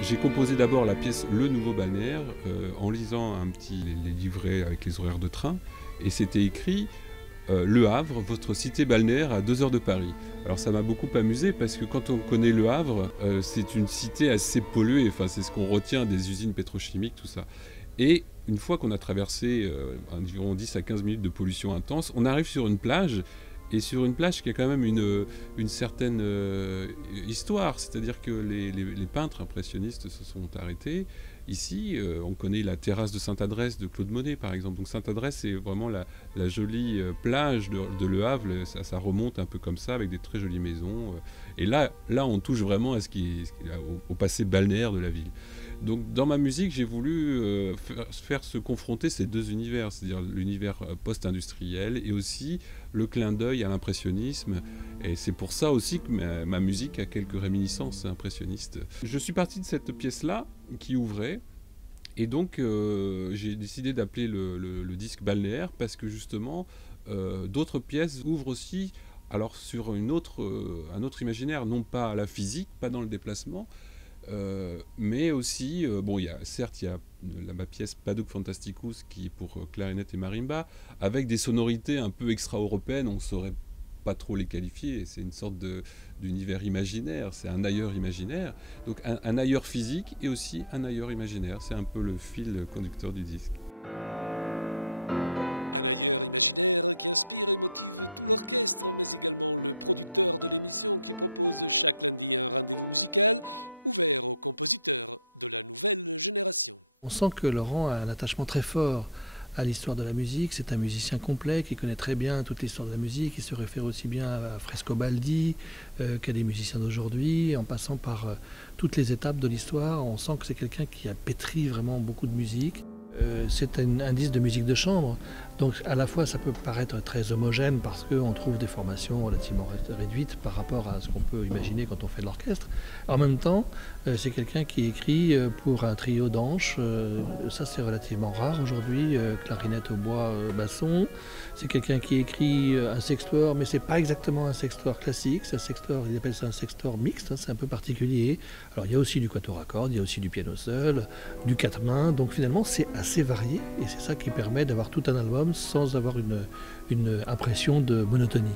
J'ai composé d'abord la pièce Le Nouveau Balnéaire en lisant les livrets avec les horaires de train, et c'était écrit Le Havre, votre cité balnéaire à 2 heures de Paris. Alors ça m'a beaucoup amusé parce que quand on connaît Le Havre, c'est une cité assez polluée, enfin, c'est ce qu'on retient des usines pétrochimiques, tout ça. Et une fois qu'on a traversé environ 10 à 15 minutes de pollution intense, on arrive sur une plage, et sur une plage qui a quand même une certaine histoire, c'est-à-dire que les peintres impressionnistes se sont arrêtés. Ici, on connaît la terrasse de Sainte-Adresse de Claude Monet, par exemple. Donc Sainte-Adresse, c'est vraiment la jolie plage de Le Havre. Ça remonte un peu comme ça, avec des très jolies maisons. Et là on touche vraiment à au passé balnéaire de la ville. Donc dans ma musique, j'ai voulu faire se confronter ces deux univers, c'est-à-dire l'univers post-industriel et aussi le clin d'œil à l'impressionnisme. Et c'est pour ça aussi que ma musique a quelques réminiscences impressionnistes. Je suis parti de cette pièce-là qui ouvrait, et donc j'ai décidé d'appeler le disque Balnéaire parce que justement d'autres pièces ouvrent aussi, alors sur un autre imaginaire, non pas à la physique, pas dans le déplacement, mais aussi, il y a ma pièce Paduk Fantasticus qui est pour clarinette et marimba, avec des sonorités un peu extra-européennes, on ne saurait pas trop les qualifier, c'est une sorte d'univers imaginaire, c'est un ailleurs imaginaire, donc un ailleurs physique et aussi un ailleurs imaginaire, c'est un peu le fil conducteur du disque. On sent que Laurent a un attachement très fort à l'histoire de la musique. C'est un musicien complet qui connaît très bien toute l'histoire de la musique. Il se réfère aussi bien à Frescobaldi qu'à des musiciens d'aujourd'hui, en passant par toutes les étapes de l'histoire. On sent que c'est quelqu'un qui a pétri vraiment beaucoup de musique. C'est un disque de musique de chambre, donc à la fois ça peut paraître très homogène parce qu'on trouve des formations relativement réduites par rapport à ce qu'on peut imaginer quand on fait de l'orchestre. En même temps, c'est quelqu'un qui écrit pour un trio d'anches, ça c'est relativement rare aujourd'hui, clarinette au bois, basson. C'est quelqu'un qui écrit un sextoire, mais c'est pas exactement un sextoire classique, c'est un sextoire, il appelle ça un sextoire mixte, hein, c'est un peu particulier. Alors il y a aussi du quatuor à cordes, il y a aussi du piano seul, du quatre mains, donc finalement c'est assez varié et c'est ça qui permet d'avoir tout un album sans avoir une impression de monotonie.